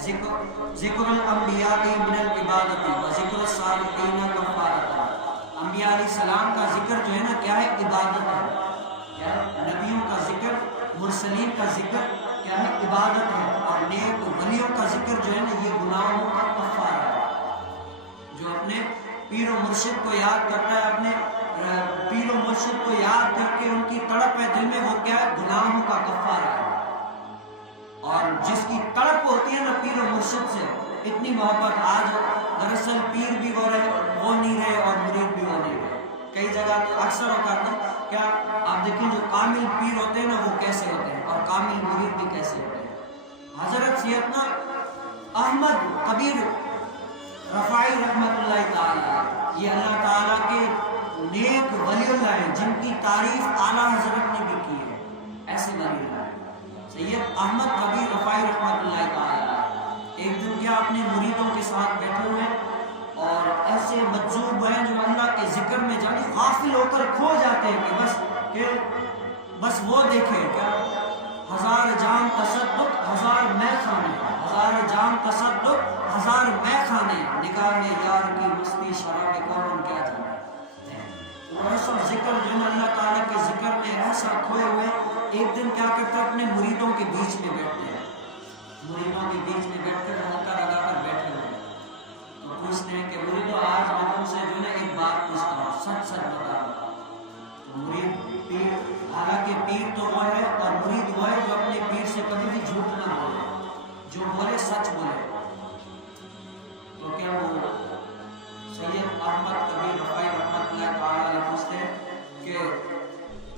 ذکر الانبیاء من العبادت و ذکر الصالحین کفارۃ۔ انبیاء علیہ السلام کا ذکر جو ہے نا کیا ہے؟ عبادت ہے۔ کیا ہے؟ نبیوں کا ذکر، مرسلین کا ذکر کیا ہے؟ عبادت ہے۔ اور نیک ولیوں کا ذکر جو ہے نا یہ گناہوں کا کفارہ ہے۔ جو اپنے پیر و مرشد کو یاد کرتا ہے، اپنے پیر و مرشد کو یاد کر کے ان کی تڑپ ہے دل میں، وہ کیا ہے؟ گناہوں کا کفارہ ہے۔ اور جس کی تڑپ ہوتی ہے نا پیر و مرشد سے، اتنی محبت، آج دراصل پیر بھی وہ نہیں رہے اور مرید بھی وہ نہیں رہے۔ کئی جگہ تو اکثر اوقات کیا آپ دیکھیں جو کامل پیر ہوتے ہیں نا وہ کیسے ہوتے ہیں اور کامل مرید بھی کیسے ہوتے ہیں۔ حضرت سیدنا احمد کبیر رفاعی رحمۃ اللہ تعالی، یہ اللہ تعالیٰ کے نیک ولی اللہ ہیں جن کی تعریف اعلیٰ حضرت نے بھی کی ہے۔ ایسے ولی اللہ ہیں سید احمد کبیر رفاعی رحمۃ اللہ تعالی، ایک دن کیا اپنے مریدوں کے ساتھ بیٹھے ہوئے اور ایسے مجذوب ہیں جو اللہ کے ذکر میں جانے غافل ہو کر کھو جاتے ہیں کہ بس وہ دیکھیں کیا ہزار جام تصدق ہزار میں خانے، ہزار جام تصدق ہزار میں خانے، نگاہ یار کی مستی شراب کون کیا جانے۔ ایسا ذکر جو ہے اللہ تعالیٰ کے ذکر میں ایسا کھوئے ہوئے، ایک دن کیا کرتے ہیں اپنے مریدوں کے بیچ میں بیٹھتے ہیں، مریدوں کے بیچ میں بیٹھ کر موقع لگا کر بیٹھے ہوئے تو پوچھتے ہیں کہ مریدوں آج میں تم سے جو ہے ایک بات پوچھتا ہوں، سچ سچ بتا دو۔ تو مرید پیر، حالانکہ پیر تو وہ ہے اور مرید وہ ہے جو اپنے پیر سے کبھی بھی جھوٹ نہ بولے، جو بولے سچ بولے۔ تو کیا وہ سید احمد کبیر رفاعی رحمۃ اللہ تعالی پوچھتے ہیں کہ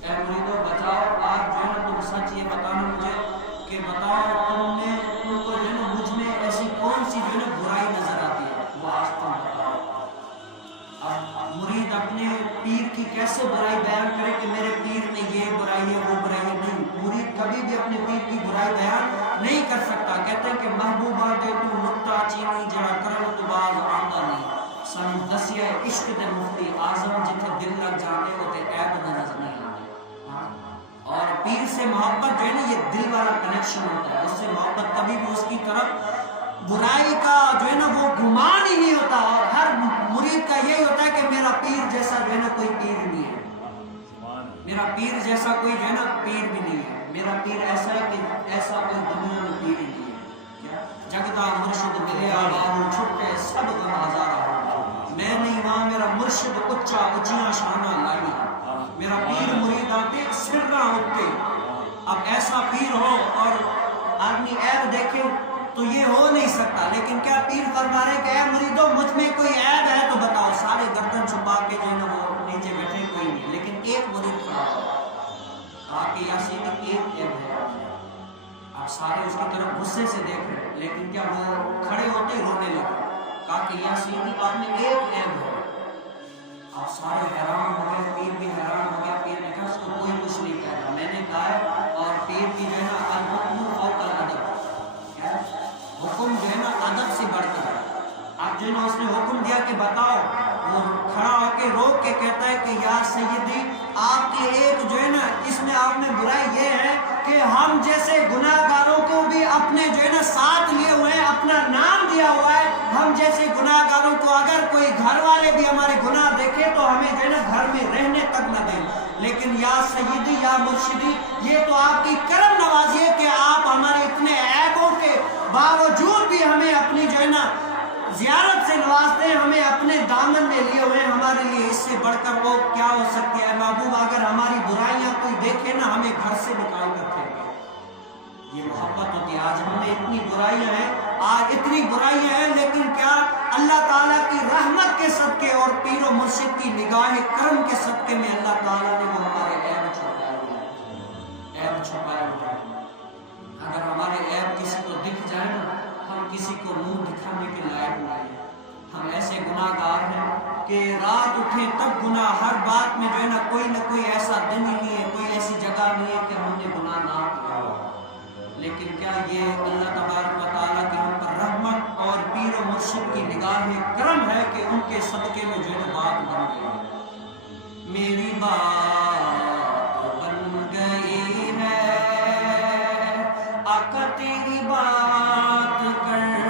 اے مریدوں بتاؤ آج جو ہے نا تم سچ یہ بتانا مجھے کہ بتاؤ تم کو جو ہے نا مجھ میں ایسی کون سی جو ہے نا برائی نظر آتی ہے، وہ آج تم بتاؤ۔ اب مرید اپنے پیر کی کیسے برائی بیان کرے کہ میرے پیر نے یہ برائی ہے وہ برائی ہے؟ نہیں، مرید کبھی بھی اپنے پیر کی برائی بیان نہیں کر سکتا۔ کہتے ہیں کہ محبوبہ دے تو نقطہ چینی جڑا کرن تو باز آندا نہیں، سن دسیا عشق دے مفتی اعظم جتھے دل لگ جانے ہوتے عیب نظر نہیں آتے۔ اور پیر سے محبت جو ہے نا یہ دل والا کنیکشن ہوتا ہے، اس سے محبت کبھی بھی اس کی طرف برائی کا جو ہے نا وہ گمان ہی نہیں ہوتا۔ اور ہر مرید کا یہی ہوتا ہے کہ میرا پیر جیسا جو ہے نا کوئی پیر نہیں ہے، میرا پیر جیسا کوئی جو ہے نا پیر بھی نہیں ہے، میرا پیر ایسا ہے کہ ایسا کوئی دنیا میں پیر ہی نہیں ہے۔ جگدا مرشد ملیا بارو چھٹے سب غم ہزارہ، میں نہیں وہاں میرا مرشد اچا اچیاں شانہ لائی، میرا پیر مرید آتے سرنا ہوتے۔ اب ایسا پیر ہو اور آدمی عیب دیکھے تو یہ ہو نہیں سکتا، لیکن کیا پیر فرما رہے کہ اے مریدوں مجھ میں کوئی عیب ہے تو بتاؤ۔ سارے گردن چھپا کے جو ہے نا وہ نیچے بیٹھے کوئی نہیں، لیکن ایک مرید کھڑا ہو کہا کہ یا سیدی ایک عیب ہے۔ اب سارے اس کی طرف غصے سے دیکھ رہے لیکن کیا وہ کھڑے ہوتے ہی رونے لگے، کہا کہ یا سیدی آپ میں ایک عیب ہے۔ اب سارے حیران ہو گئے، پیر بھی حیران ہو گیا۔ پیر نے کہا اس کو کوئی کچھ نہیں کہہ رہا، میں نے کہا ہے۔ اور پیر کی جو ہے نا الحکم فوق الادب، حکم جو ہے نا ادب سے بڑھ کر ہے۔ اب جو ہے نا اس نے حکم دیا کہ بتاؤ، وہ کھڑا ہو کے روک کے کہتا ہے کہ یا سیدی آپ کی ایک جو ہے نا اس میں آپ میں برائی یہ ہے کہ ہم جیسے گناہ گاروں کو بھی اپنے جو ہے نا ساتھ لیے ہوئے ہیں، اپنا نام دیا ہوا ہے۔ ہم جیسے گناہ گاروں کو اگر کوئی گھر والے بھی ہمارے گناہ دیکھے تو ہمیں جو ہے نا گھر میں رہنے تک نہ دیں، لیکن یا سیدی یا مرشدی یہ تو آپ کی کرم نوازی ہے کہ آپ ہمارے اتنے عیبوں کے باوجود بھی ہمیں اپنی جو ہے نا زیارت سے نوازتے ہیں، ہمیں اپنے دامن میں لیے ہوئے ہیں۔ ہمارے لیے اس سے بڑھ کر وہ کیا ہو سکتی ہے محبوب؟ اگر ہماری برائیاں کوئی دیکھے نا ہمیں گھر سے نکال کر پھینکے، یہ محبت ہوتی ہے۔ آج ہم میں اتنی برائیاں ہیں، آج اتنی برائیاں ہیں، لیکن کیا اللہ تعالیٰ کی رحمت کے صدقے اور پیر و مرشد کی نگاہ کرم کے صدقے میں اللہ تعالیٰ نے وہ ہمارے عیب چھپائے ہوئے ہیں، عیب چھپائے ہوئے ہیں۔ اگر ہمارے عیب کسی کو دکھ جائے نا ہم کسی کو منہ دکھانے کے لائق نہیں ہیں۔ ہم ایسے گناہ گار ہیں کہ رات اٹھیں تب گناہ، ہر بات میں جو ہے نا کوئی ایسا دن ہی نہیں ہے، کوئی ایسی جگہ نہیں ہے کہ ہم نے گناہ نہ کیا ہو۔ لیکن کیا یہ اللہ تبارک و تعالیٰ کی ہم پر رحمت اور پیر و مرشد کی نگاہ کرم ہے کہ ان کے صدقے میں جو ہے بات بن گئی، میری بات بن گئی ہے، آقا تیری بات کر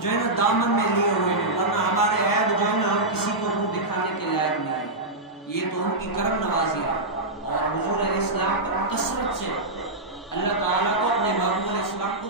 جو ہے نا دامن میں لیے ہوئے ہیں، ورنہ ہمارے عیب جو ہے نا ہم کسی کو منہ دکھانے کے لائق نہیں ہے، یہ تو ان کی کرم نوازی ہے۔ اور حضور علیہ السلام پر کثرت سے اللہ تعالیٰ کو اپنے محبوب علیہ السلام کو